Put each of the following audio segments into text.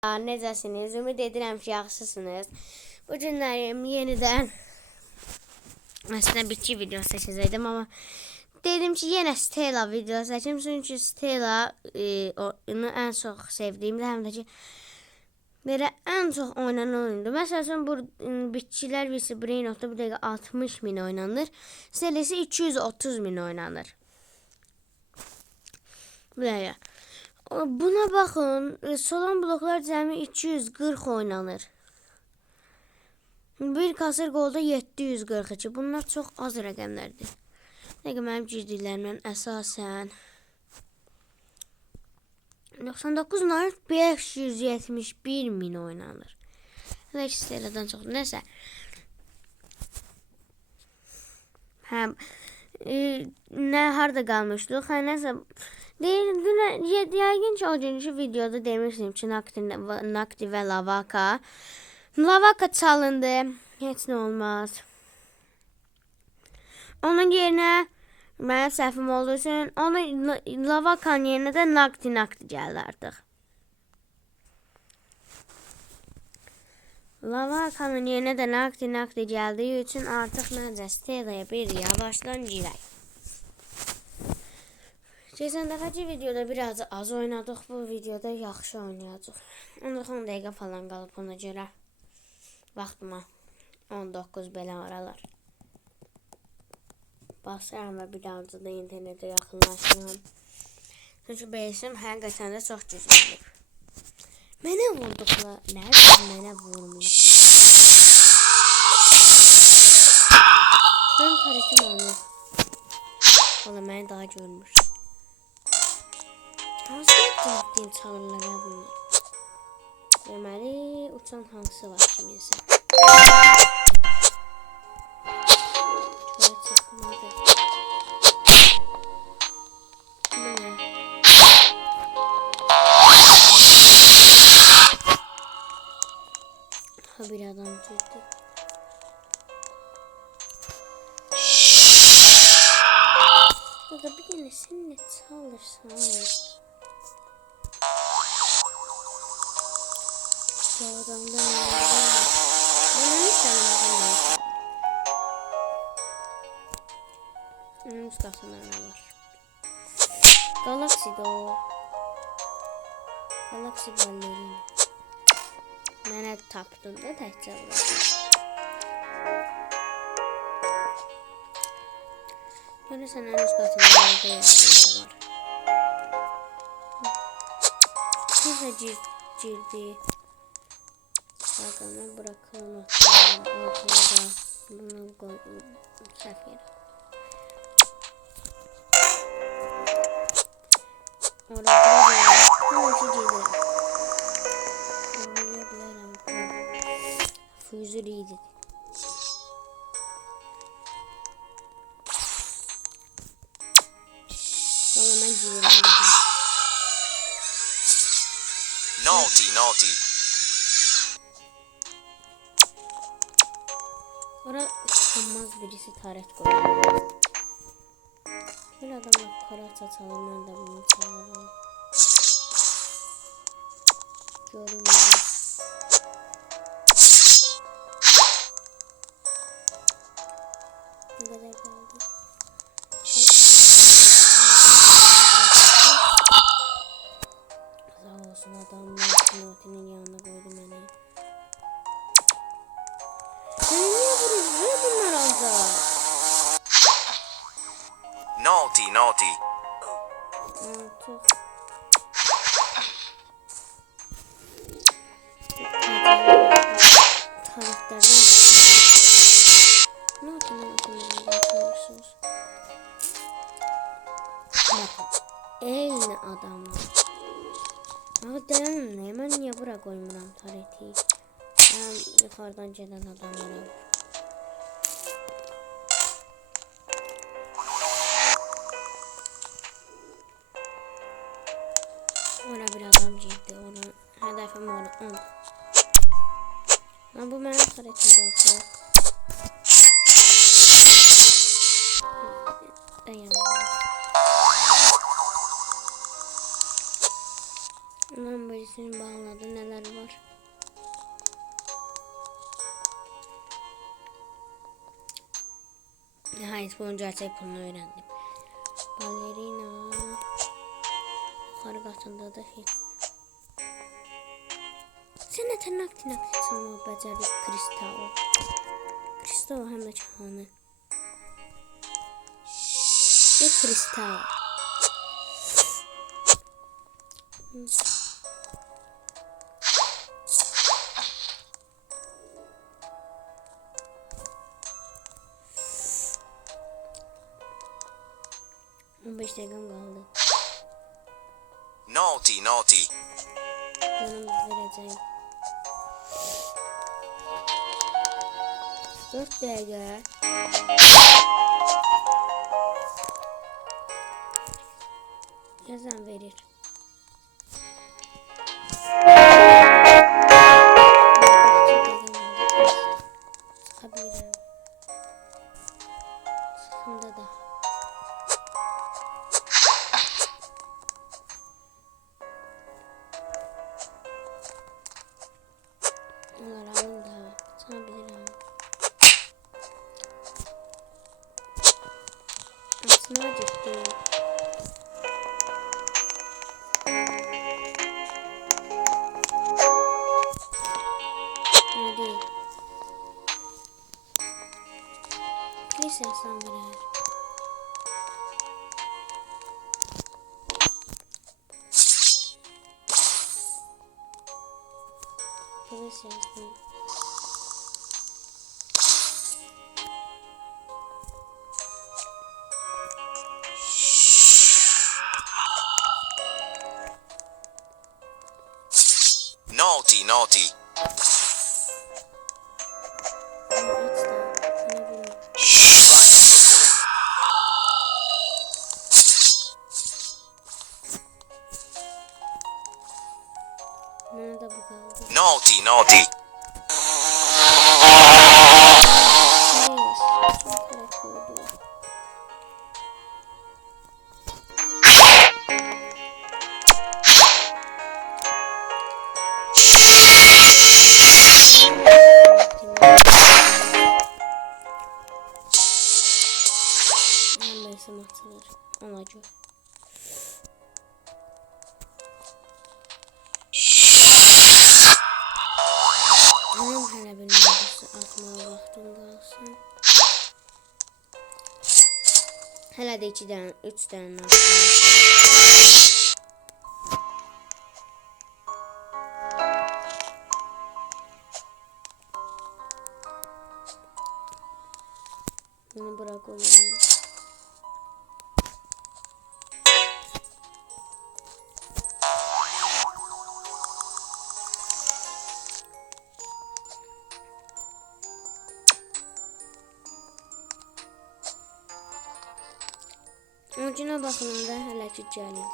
Necəsiniz? Ümid edirəm ki, yaxşısınız. Bu günlərim yenidən aslında bitki video seçəcəkdim, amma dedim ki, yenə Stella video seçim. Çünki Stella onu ən çox sevdiyim, həm də ki, belə ən çox oynanan oyundur. Məsələn, bu bitkilər birisi Brainot'da bir dəqiqə 60.000 oynanır. Stella isə 230.000 oynanır. Buraya. Buna baxın, solan bloklar cəmi 240 oynanır. Bir kasır qolda 742. Bunlar çox az rəqəmlərdir. Dəqiq mənim girdiklərimdən əsasən 99 narit 571.000 oynanır. Hələ ki, Stelladan çox. Nəsə. Nə harda qalmışdıq? Nəsə. Yəqin ki, o günkü videoda demişdim ki, Naqti və Lavaka. Lavaka çalındı. Heç nə olmaz. Onun yerinə mənim səhvim olduğu üçün Lavakanın yerinə də Naqti gəldi artıq. Lavakanın yerinə də Naqti gəldiyi üçün artıq məncə Stella'ya bir yavaşdan girək. Keçən dəfəki videoda biraz az oynadıq, bu videoda yaxşı oynayacaq. 10 dəqiqə falan qalıb, ona görə vaxtıma 19 belə aralar. Basıram və bir daha da internetə yaxınlaşıram. Çünki beysim həqiqətən də çox güclüdür. Mənə vurduqla, nədir mənə vurmuş? Mən tarixim olmuş. Valla məni daha görmüş. Hansı ettiğim çalırlar ya bunlar? Deməli, uçan hansı var kiminsə? Şöyle çıxmadı. Bu ne? Ha, bir adam girdi. Burada bir tane sen ne çalırsan? Bu adamda ne var? Bana ne çalın? Üst katında ne var? Galaxy'de o. Galaxy ballerin. Mənə tapdın da təkcə var. Görürsən ən üst katında orada yazılar var. Kimsə girdi. Adamı bırakalım. Ortaya da bunu koydum. Səhv yerə. Orada gelir. Füzür iyiydi. Valla ben gidiyorum. Naughty. Orada utanmaz birisi taret koyuyor. Bir adamla kara çalalım, ben de bunu çalalım. Görünmüyor. Ne kadar kaldı? Allah olsun, adamlar Naughty'nin yanına koydum beni. Seni niye vuruyor bunlar azar? Naughty. Artık. Tarihlerden bakıyorsunuz. Bakın. Eyni adamlar. Ama derim hemen niye bura koymuram tarihi? Ben yukarıdan gelen adamlara. Ona bir adam girdi, onu hedefim onu 10. Lan bu mənim xaritimdə axı. Dayandım. Lan birisini bağladı, nələr Nihayet bunun gerçek pulunu öğrendim. Ballerina. Yukarı katında da hiç. Sen ne tırnak çalma becerdik Kristal. Kristal hem de çahanı. Ve Kristal. 15 dakikam kaldı. Naughty, naughty. Canım vereceğim. 4 dakika. Yazan verir. Sıkabilirim. Sıkımda da. Onları alın da. Sıkabilirim. Aslında acıktı. Hadi. Neyse sen ver. Polis yazdım. Naughty, naughty. Nerede bu kaldı? Naughty, naughty. Neyse. Çok gerek oldu. Resim atılır. Ona göre. Benim hele bir nefesi atmaya vaktim kalsın. Hele de 2 tane, 3 tane atmaya. Bunu bırak oynayalım. Ucuna bakılanda hələ ki gəlir.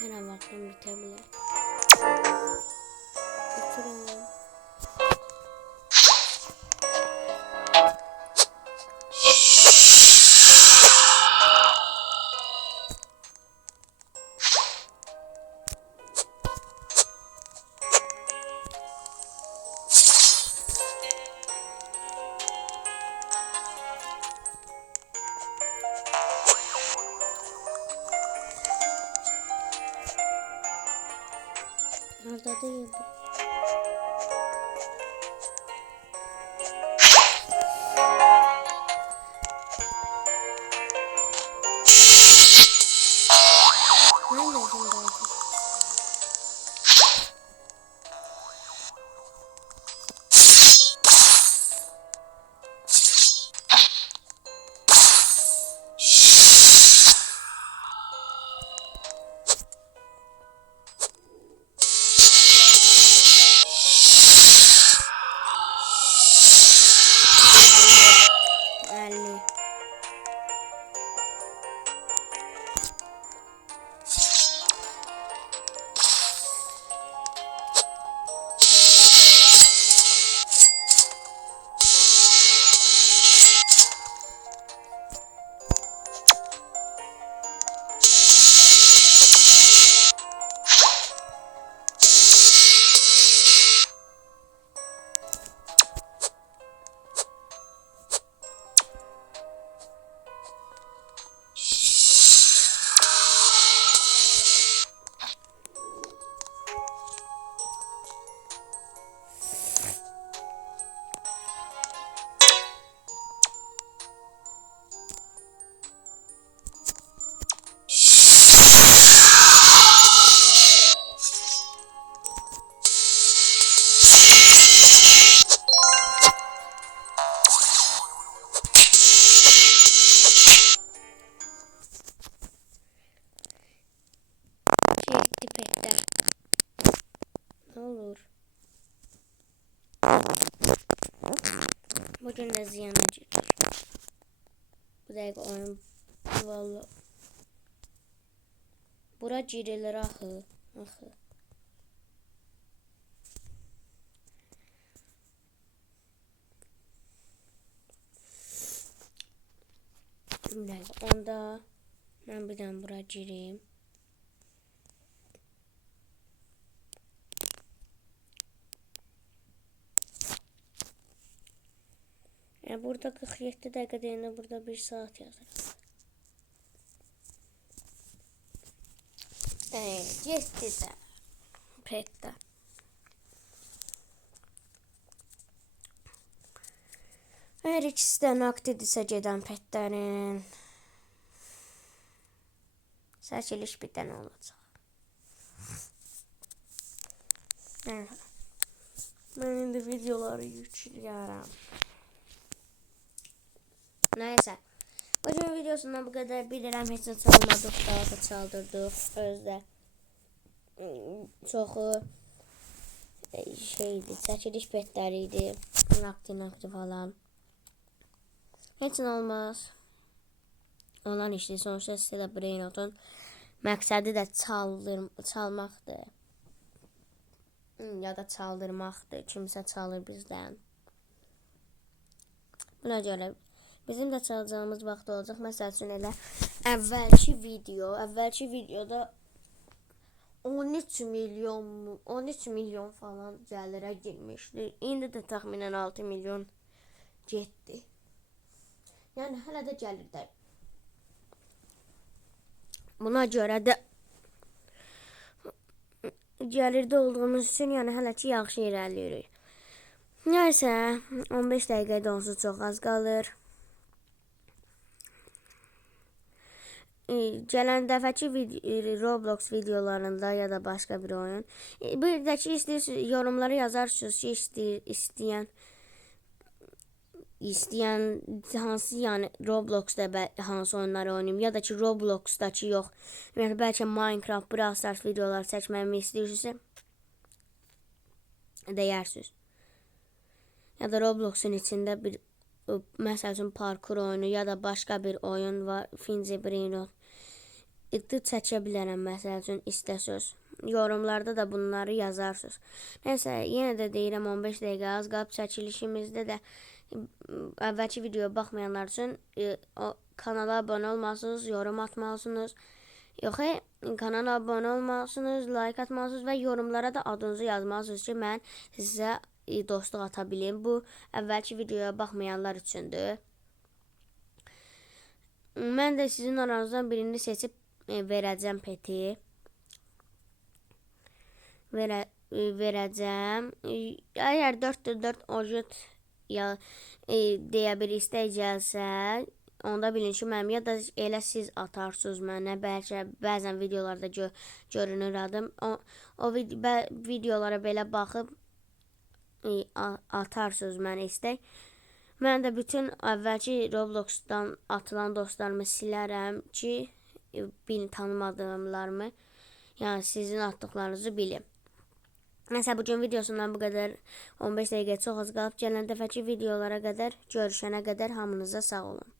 Hələ vaxtım bitə bilər. Bitirəm. Orada değil bu. Neredesin daha? Bugün de ziyana girir. Bu dəqiqə oyun valla. Bura girilir axı. Bir dəqiqə. Onda mən bir dənə bura girim. Burada 47 dəqiqə deyəndə burada 1 saat yazır. Getdi də. Petdə. Hər ikisi də naqdidirsə gedən petlərin. Çəkiliş bir dənə olacaq. Mən indi videoları yükləyərəm. Nəysə. Bugün videosundan bu qədər. Bilirəm heç nə çalmadıq, daha da çaldırdıq. Özdə çoxu şeydi, çəkiliş petləri idi. Naqdi falan. Heç nə olmaz. Olan işdir. Sonuçta sizə də Brainot'un məqsədi də çalmaqdır. Ya da çaldırmaqdır. Kimsə çalır bizdən. Buna görə bizim də çalacağımız vaxt olacaq. Məsəl üçün elə əvvəlki videoda 13 milyon falan gəlirə girmişdi. İndi də təxminən 6 milyon getdi. Yəni hələ də gəlir də. Buna görə də gəlirdə olduğumuz üçün yəni hələ ki yaxşı irəliyirik. Nəysə 15 dəqiqədə onsuz çox az qalır. Gələn dəfəki Roblox videolarında ya da başqa bir oyun. Bir də ki istəyirsiniz yorumlara yazarsınız ki istəyən hansı yəni Robloxda hansı oyunları oynayım ya da ki Robloxdakı yox. Yəni bəlkə Minecraft, Brawl Stars videolar çəkməyimi istəyirsinizsə deyərsiniz. Ya da Robloxun içində bir məsəl üçün parkur oyunu ya da başqa bir oyun var. Finzi Brainot çəkə bilərəm məsəl üçün istəsəz. Yorumlarda da bunları yazarsınız. Nəysə yenə də deyirəm 15 dəqiqə az qalıb çəkilişimizdə də əvvəlki videoya baxmayanlar üçün kanala abunə olmalısınız, yorum atmalısınız. Yox, kanala abunə olmalısınız, like atmalısınız və yorumlara da adınızı yazmalısınız ki, mən sizə dostluq ata bilim. Bu əvvəlki videoya baxmayanlar üçündür. Mən də sizin aranızdan birini seçib verəcəm peti. Verəcəm. Əgər 4x4 ojet deyə bir istək gəlsə, onda bilin ki, mənim ya da elə siz atarsınız mənə. Bəlkə bəzən videolarda görünür adım. O videolara belə baxıb atarsınız mənə istək. Mən də bütün əvvəlki Robloxdan atılan dostlarımı silərəm ki, tanımadığımlarımı, yəni sizin atdıqlarınızı bilim. Nəysə, bugün videosundan bu qədər. 15 dəqiqə çox az qalıb. Gələn dəfəki videolara qədər, görüşənə qədər hamınıza sağ olun.